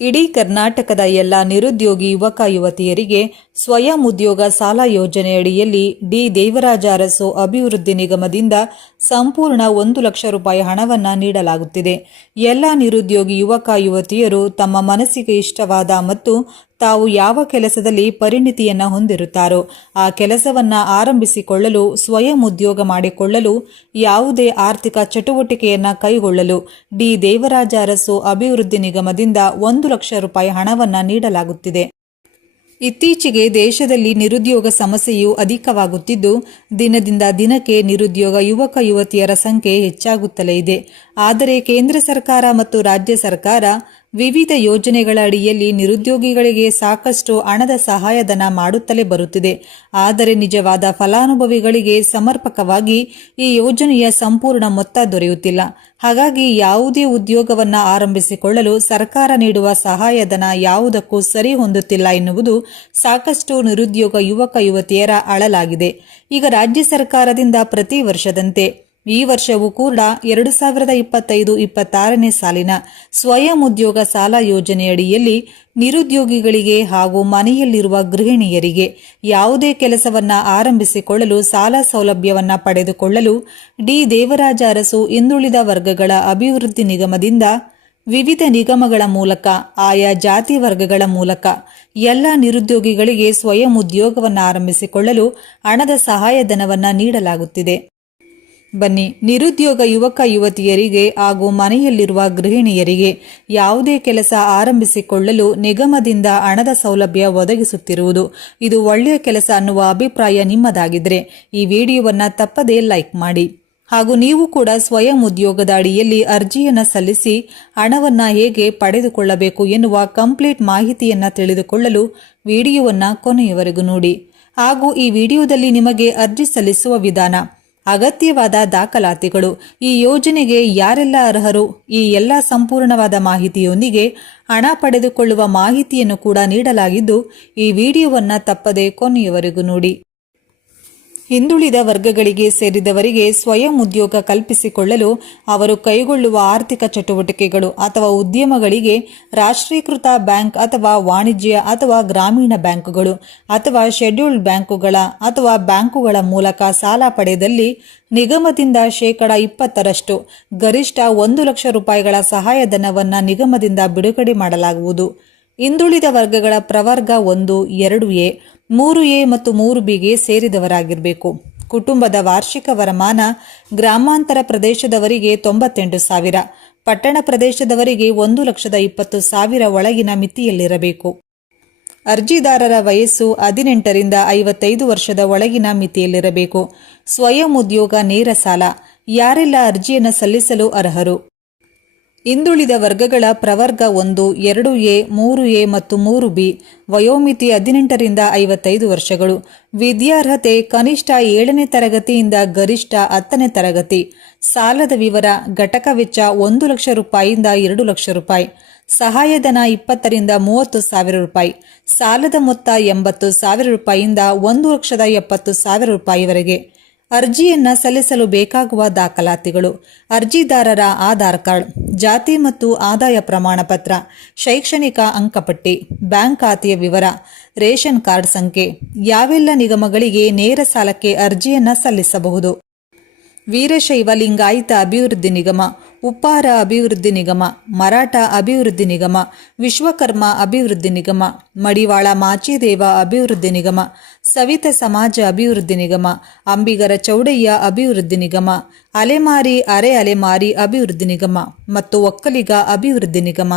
ಇಡೀ ಕರ್ನಾಟಕದ ಎಲ್ಲ ನಿರುದ್ಯೋಗಿ ಯುವಕ ಯುವತಿಯರಿಗೆ ಸ್ವಯಂ ಉದ್ಯೋಗ ಸಾಲ ಯೋಜನೆಯಡಿಯಲ್ಲಿ ಡಿ ದೇವರಾಜ ಅರಸು ಅಭಿವೃದ್ಧಿ ನಿಗಮದಿಂದ ಸಂಪೂರ್ಣ 1 ಲಕ್ಷ ರೂಪಾಯಿ ಹಣವನ್ನು ನೀಡಲಾಗುತ್ತಿದೆ. ಎಲ್ಲ ನಿರುದ್ಯೋಗಿ ಯುವಕ ಯುವತಿಯರು ತಮ್ಮ ಮನಸ್ಸಿಗೆ ಇಷ್ಟವಾದ ಮತ್ತು ತಾವು ಯಾವ ಕೆಲಸದಲ್ಲಿ ಪರಿಣಿತಿಯನ್ನು ಹೊಂದಿರುತ್ತಾರೋ ಆ ಕೆಲಸವನ್ನು ಆರಂಭಿಸಿಕೊಳ್ಳಲು, ಸ್ವಯಂ ಉದ್ಯೋಗ ಮಾಡಿಕೊಳ್ಳಲು, ಯಾವುದೇ ಆರ್ಥಿಕ ಚಟುವಟಿಕೆಯನ್ನು ಕೈಗೊಳ್ಳಲು ಡಿ ದೇವರಾಜ ಅರಸು ಅಭಿವೃದ್ಧಿ ನಿಗಮದಿಂದ 1 ಲಕ್ಷ ರೂಪಾಯಿ ಹಣವನ್ನು ನೀಡಲಾಗುತ್ತಿದೆ. ಇತ್ತೀಚೆಗೆ ದೇಶದಲ್ಲಿ ನಿರುದ್ಯೋಗ ಸಮಸ್ಯೆಯು ಅಧಿಕವಾಗುತ್ತಿದ್ದು, ದಿನದಿಂದ ದಿನಕ್ಕೆ ನಿರುದ್ಯೋಗ ಯುವಕ ಯುವತಿಯರ ಸಂಖ್ಯೆ ಹೆಚ್ಚಾಗುತ್ತಲೇ ಇದೆ. ಆದರೆ ಕೇಂದ್ರ ಸರ್ಕಾರ ಮತ್ತು ರಾಜ್ಯ ಸರ್ಕಾರ ವಿವಿಧ ಯೋಜನೆಗಳ ಅಡಿಯಲ್ಲಿ ನಿರುದ್ಯೋಗಿಗಳಿಗೆ ಸಾಕಷ್ಟು ಹಣದ ಸಹಾಯಧನ ಮಾಡುತ್ತಲೇ ಬರುತ್ತಿದೆ. ಆದರೆ ನಿಜವಾದ ಫಲಾನುಭವಿಗಳಿಗೆ ಸಮರ್ಪಕವಾಗಿ ಈ ಯೋಜನೆಯ ಸಂಪೂರ್ಣ ಮೊತ್ತ ದೊರೆಯುತ್ತಿಲ್ಲ. ಹಾಗಾಗಿ ಯಾವುದೇ ಉದ್ಯೋಗವನ್ನು ಆರಂಭಿಸಿಕೊಳ್ಳಲು ಸರ್ಕಾರ ನೀಡುವ ಸಹಾಯಧನ ಯಾವುದಕ್ಕೂ ಸರಿ ಹೊಂದುತ್ತಿಲ್ಲ ಎನ್ನುವುದು ಸಾಕಷ್ಟು ನಿರುದ್ಯೋಗ ಯುವಕ ಯುವತಿಯರ ಅಳಲಾಗಿದೆ. ಈಗ ರಾಜ್ಯ ಸರ್ಕಾರದಿಂದ ಪ್ರತಿ ವರ್ಷದಂತೆ ಈ ವರ್ಷವೂ ಕೂಡ 2025-26ನೇ ಸಾಲಿನ ಸ್ವಯಂ ಉದ್ಯೋಗ ಸಾಲ ಯೋಜನೆಯಡಿಯಲ್ಲಿ ನಿರುದ್ಯೋಗಿಗಳಿಗೆ ಹಾಗೂ ಮನೆಯಲ್ಲಿರುವ ಗೃಹಿಣಿಯರಿಗೆ ಯಾವುದೇ ಕೆಲಸವನ್ನು ಆರಂಭಿಸಿಕೊಳ್ಳಲು ಸಾಲ ಸೌಲಭ್ಯವನ್ನು ಪಡೆದುಕೊಳ್ಳಲು ಡಿ ದೇವರಾಜ ಅರಸು ಹಿಂದುಳಿದ ವರ್ಗಗಳ ಅಭಿವೃದ್ಧಿ ನಿಗಮದಿಂದ ವಿವಿಧ ನಿಗಮಗಳ ಮೂಲಕ, ಆಯಾ ಜಾತಿ ವರ್ಗಗಳ ಮೂಲಕ ಎಲ್ಲ ನಿರುದ್ಯೋಗಿಗಳಿಗೆ ಸ್ವಯಂ ಉದ್ಯೋಗವನ್ನು ಆರಂಭಿಸಿಕೊಳ್ಳಲು ಹಣದ ಸಹಾಯಧನವನ್ನು ನೀಡಲಾಗುತ್ತಿದೆ. ಬನ್ನಿ, ನಿರುದ್ಯೋಗ ಯುವಕ ಯುವತಿಯರಿಗೆ ಹಾಗೂ ಮನೆಯಲ್ಲಿರುವ ಗೃಹಿಣಿಯರಿಗೆ ಯಾವುದೇ ಕೆಲಸ ಆರಂಭಿಸಿಕೊಳ್ಳಲು ನಿಗಮದಿಂದ ಹಣದ ಸೌಲಭ್ಯ ಒದಗಿಸುತ್ತಿರುವುದು ಇದು ಒಳ್ಳೆಯ ಕೆಲಸ ಅನ್ನುವ ಅಭಿಪ್ರಾಯ ನಿಮ್ಮದಾಗಿದ್ದರೆ ಈ ವಿಡಿಯೋವನ್ನು ತಪ್ಪದೇ ಲೈಕ್ ಮಾಡಿ. ಹಾಗೂ ನೀವು ಕೂಡ ಸ್ವಯಂ ಉದ್ಯೋಗದ ಅಡಿಯಲ್ಲಿ ಅರ್ಜಿಯನ್ನು ಸಲ್ಲಿಸಿ ಹಣವನ್ನು ಹೇಗೆ ಪಡೆದುಕೊಳ್ಳಬೇಕು ಎನ್ನುವ ಕಂಪ್ಲೀಟ್ ಮಾಹಿತಿಯನ್ನು ತಿಳಿದುಕೊಳ್ಳಲು ವಿಡಿಯೋವನ್ನು ಕೊನೆಯವರೆಗೂ ನೋಡಿ. ಹಾಗೂ ಈ ವಿಡಿಯೋದಲ್ಲಿ ನಿಮಗೆ ಅರ್ಜಿ ಸಲ್ಲಿಸುವ ವಿಧಾನ, ಅಗತ್ಯವಾದ ದಾಖಲಾತಿಗಳು, ಈ ಯೋಜನೆಗೆ ಯಾರೆಲ್ಲ ಅರ್ಹರು, ಈ ಎಲ್ಲ ಸಂಪೂರ್ಣವಾದ ಮಾಹಿತಿಯೊಂದಿಗೆ ಹಣ ಪಡೆದುಕೊಳ್ಳುವ ಮಾಹಿತಿಯನ್ನು ಕೂಡ ನೀಡಲಾಗಿದ್ದು ಈ ವಿಡಿಯೋವನ್ನು ತಪ್ಪದೆ ಕೊನೆಯವರೆಗೂ ನೋಡಿ. ಹಿಂದುಳಿದ ವರ್ಗಗಳಿಗೆ ಸೇರಿದವರಿಗೆ ಸ್ವಯಂ ಉದ್ಯೋಗ ಕಲ್ಪಿಸಿಕೊಳ್ಳಲು ಅವರು ಕೈಗೊಳ್ಳುವ ಆರ್ಥಿಕ ಚಟುವಟಿಕೆಗಳು ಅಥವಾ ಉದ್ಯಮಗಳಿಗೆ ರಾಷ್ಟ್ರೀಕೃತ ಬ್ಯಾಂಕ್ ಅಥವಾ ವಾಣಿಜ್ಯ ಅಥವಾ ಗ್ರಾಮೀಣ ಬ್ಯಾಂಕುಗಳು ಅಥವಾ ಶೆಡ್ಯೂಲ್ಡ್ ಬ್ಯಾಂಕುಗಳ ಅಥವಾ ಬ್ಯಾಂಕುಗಳ ಮೂಲಕ ಸಾಲ ಪಡೆದಲ್ಲಿ ನಿಗಮದಿಂದ 20% ಗರಿಷ್ಠ 1 ಲಕ್ಷ ರೂಪಾಯಿಗಳ ಸಹಾಯಧನವನ್ನು ನಿಗಮದಿಂದ ಬಿಡುಗಡೆ ಮಾಡಲಾಗುವುದು. ಹಿಂದುಳಿದ ವರ್ಗಗಳ ಪ್ರವರ್ಗ 1, 2A, 3A ಮತ್ತು 3Bಗೆ ಸೇರಿದವರಾಗಿರಬೇಕು. ಕುಟುಂಬದ ವಾರ್ಷಿಕ ವರಮಾನ ಗ್ರಾಮಾಂತರ ಪ್ರದೇಶದವರಿಗೆ 98,000, ಪಟ್ಟಣ ಪ್ರದೇಶದವರಿಗೆ 1,20,000 ಒಳಗಿನ ಮಿತಿಯಲ್ಲಿರಬೇಕು. ಅರ್ಜಿದಾರರ ವಯಸ್ಸು 18ರಿಂದ 55 ವರ್ಷದ ಒಳಗಿನ ಮಿತಿಯಲ್ಲಿರಬೇಕು. ಸ್ವಯಂ ಉದ್ಯೋಗ ನೇರ ಸಾಲ, ಯಾರೆಲ್ಲ ಅರ್ಜಿಯನ್ನು ಸಲ್ಲಿಸಲು ಅರ್ಹರು? ಹಿಂದುಳಿದ ವರ್ಗಗಳ ಪ್ರವರ್ಗ 1, 2A, 3A ಮತ್ತು 3B, ವಯೋಮಿತಿ 18ರಿಂದ 55 ವರ್ಷಗಳು. ವಿದ್ಯಾರ್ಹತೆ ಕನಿಷ್ಠ 7ನೇ ತರಗತಿಯಿಂದ ಗರಿಷ್ಠ 10ನೇ ತರಗತಿ. ಸಾಲದ ವಿವರ: ಘಟಕ ವೆಚ್ಚ 1 ಲಕ್ಷ ರೂಪಾಯಿಯಿಂದ 2 ಲಕ್ಷ ರೂಪಾಯಿ. ಸಹಾಯಧನ 20ರಿಂದ 30,000 ರೂಪಾಯಿ. ಸಾಲದ ಮೊತ್ತ 80,000 ರೂಪಾಯಿಯಿಂದ 1,70,000 ರೂಪಾಯಿವರೆಗೆ. ಅರ್ಜಿಯನ್ನು ಸಲ್ಲಿಸಲು ಬೇಕಾಗುವ ದಾಖಲಾತಿಗಳು: ಅರ್ಜಿದಾರರ ಆಧಾರ್ ಕಾರ್ಡ್, ಜಾತಿ ಮತ್ತು ಆದಾಯ ಪ್ರಮಾಣ ಪತ್ರ, ಶೈಕ್ಷಣಿಕ ಅಂಕಪಟ್ಟಿ, ಬ್ಯಾಂಕ್ ಖಾತೆಯ ವಿವರ, ರೇಷನ್ ಕಾರ್ಡ್ ಸಂಖ್ಯೆ. ಯಾವೆಲ್ಲ ನಿಗಮಗಳಿಗೆ ನೇರ ಸಾಲಕ್ಕೆ ಅರ್ಜಿಯನ್ನು ಸಲ್ಲಿಸಬಹುದು? ವೀರಶೈವ ಲಿಂಗಾಯತ ಅಭಿವೃದ್ಧಿ ನಿಗಮ, ಉಪ್ಪಾರ ಅಭಿವೃದ್ಧಿ ನಿಗಮ, ಮರಾಠ ಅಭಿವೃದ್ಧಿ ನಿಗಮ, ವಿಶ್ವಕರ್ಮ ಅಭಿವೃದ್ಧಿ ನಿಗಮ, ಮಡಿವಾಳ ಮಾಚಿದೇವ ಅಭಿವೃದ್ಧಿ ನಿಗಮ, ಸವಿತ ಸಮಾಜ ಅಭಿವೃದ್ಧಿ ನಿಗಮ, ಅಂಬಿಗರ ಚೌಡಯ್ಯ ಅಭಿವೃದ್ಧಿ ನಿಗಮ, ಅಲೆಮಾರಿ ಅರೆ ಅಲೆಮಾರಿ ಅಭಿವೃದ್ಧಿ ನಿಗಮ ಮತ್ತು ಒಕ್ಕಲಿಗ ಅಭಿವೃದ್ಧಿ ನಿಗಮ.